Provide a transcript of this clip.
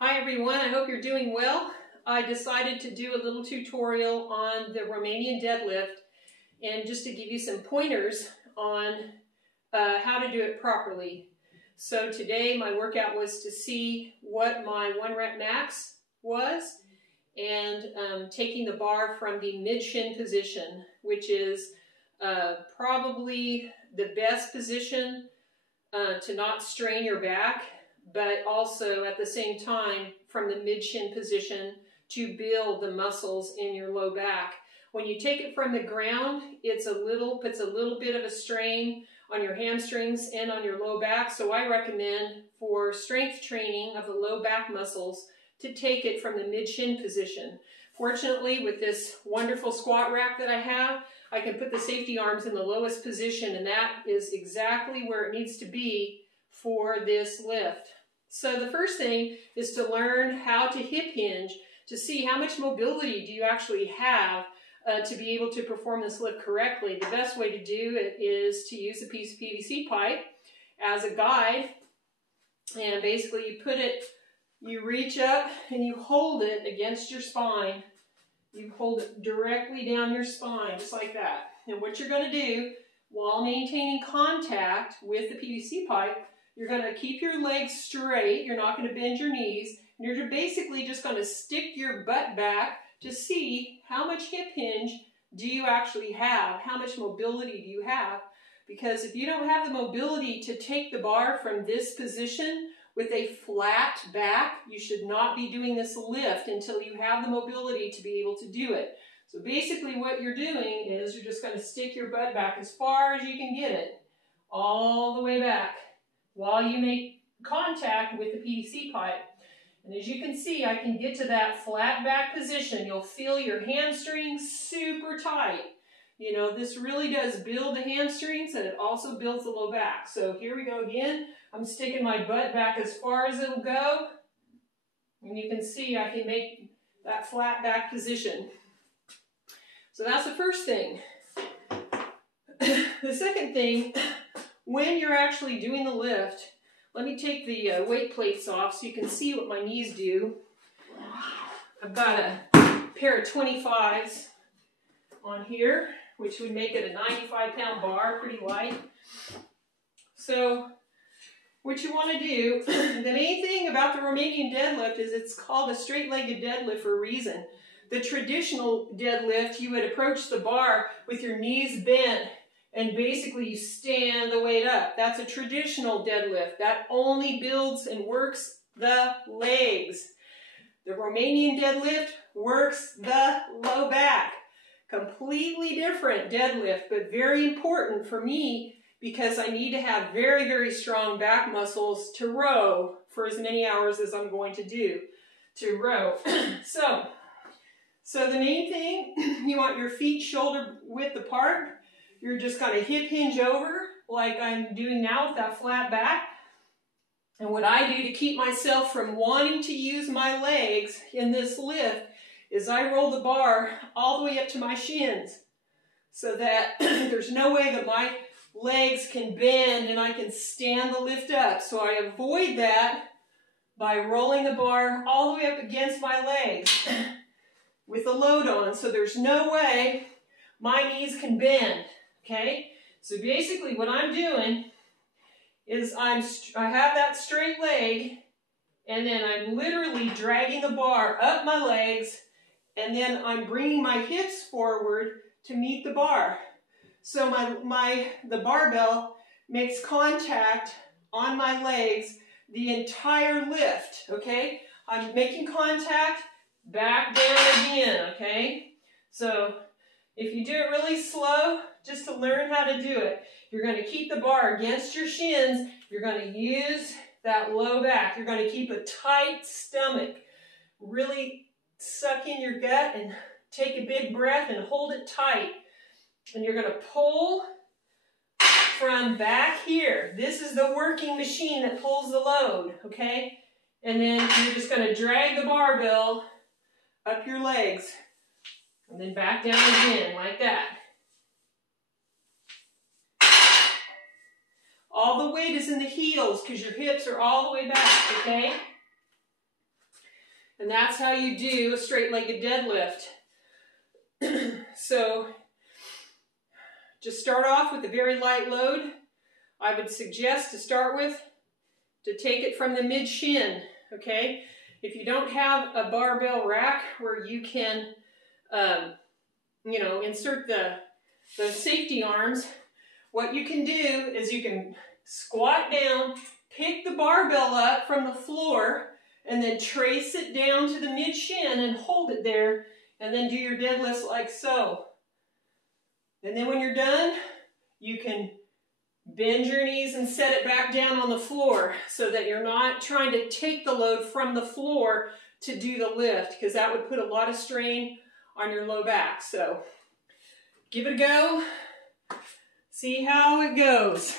Hi everyone, I hope you're doing well. I decided to do a little tutorial on the Romanian deadlift and just to give you some pointers on how to do it properly. So today my workout was to see what my 1 rep max was and taking the bar from the mid-shin position, which is probably the best position to not strain your back, but also at the same time from the mid-shin position to build the muscles in your low back. When you take it from the ground, puts a little bit of a strain on your hamstrings and on your low back. So I recommend for strength training of the low back muscles to take it from the mid-shin position. Fortunately, with this wonderful squat rack that I have, I can put the safety arms in the lowest position, and that is exactly where it needs to be for this lift. So the first thing is to learn how to hip hinge to see how much mobility do you actually have to be able to perform this lift correctly. The best way to do it is to use a piece of PVC pipe as a guide, and basically you reach up and you hold it against your spine. You hold it directly down your spine, just like that. And what you're going to do while maintaining contact with the PVC pipe, you're going to keep your legs straight. You're not going to bend your knees. And you're basically just going to stick your butt back to see how much hip hinge do you actually have, how much mobility do you have. Because if you don't have the mobility to take the bar from this position with a flat back, you should not be doing this lift until you have the mobility to be able to do it. So basically what you're doing is you're just going to stick your butt back as far as you can get it, all the way back, while you make contact with the PVC pipe. And as you can see, I can get to that flat back position. You'll feel your hamstrings super tight. You know, this really does build the hamstrings, and it also builds the low back. So here we go again. I'm sticking my butt back as far as it'll go. And you can see I can make that flat back position. So that's the first thing. The second thing, when you're actually doing the lift, let me take the weight plates off so you can see what my knees do. I've got a pair of 25s on here, which would make it a 95-pound bar, pretty light. So what you want to do, the main thing about the Romanian deadlift is it's called a straight-legged deadlift for a reason. The traditional deadlift, you would approach the bar with your knees bent, and basically you stand the weight up. That's a traditional deadlift. That only builds and works the legs. The Romanian deadlift works the low back. Completely different deadlift, but very important for me because I need to have very, very strong back muscles to row for as many hours as I'm going to do to row. So the main thing, you want your feet shoulder width apart. You're just going to hip hinge over like I'm doing now with that flat back. And what I do to keep myself from wanting to use my legs in this lift is I roll the bar all the way up to my shins so that there's no way that my legs can bend and I can stand the lift up. So I avoid that by rolling the bar all the way up against my legs with the load on, so there's no way my knees can bend. Okay, so basically what I'm doing is I have that straight leg, and then I'm literally dragging the bar up my legs, and then I'm bringing my hips forward to meet the bar. So the barbell makes contact on my legs the entire lift, okay? I'm making contact, back down again, okay? So if you do it really slow, just to learn how to do it, you're going to keep the bar against your shins. You're going to use that low back. You're going to keep a tight stomach. Really suck in your gut and take a big breath and hold it tight. And you're going to pull from back here. This is the working machine that pulls the load, okay? And then you're just going to drag the barbell up your legs. And then back down again, like that. All the weight is in the heels because your hips are all the way back, okay? And that's how you do a straight-legged deadlift. So just start off with a very light load. I would suggest to start with to take it from the mid-shin, okay? If you don't have a barbell rack where you can, you know, insert the safety arms, what you can do is you can squat down, pick the barbell up from the floor, and then trace it down to the mid-shin and hold it there, and then do your deadlifts like so. And then when you're done, you can bend your knees and set it back down on the floor so that you're not trying to take the load from the floor to do the lift, because that would put a lot of strain on your low back. So give it a go. See how it goes.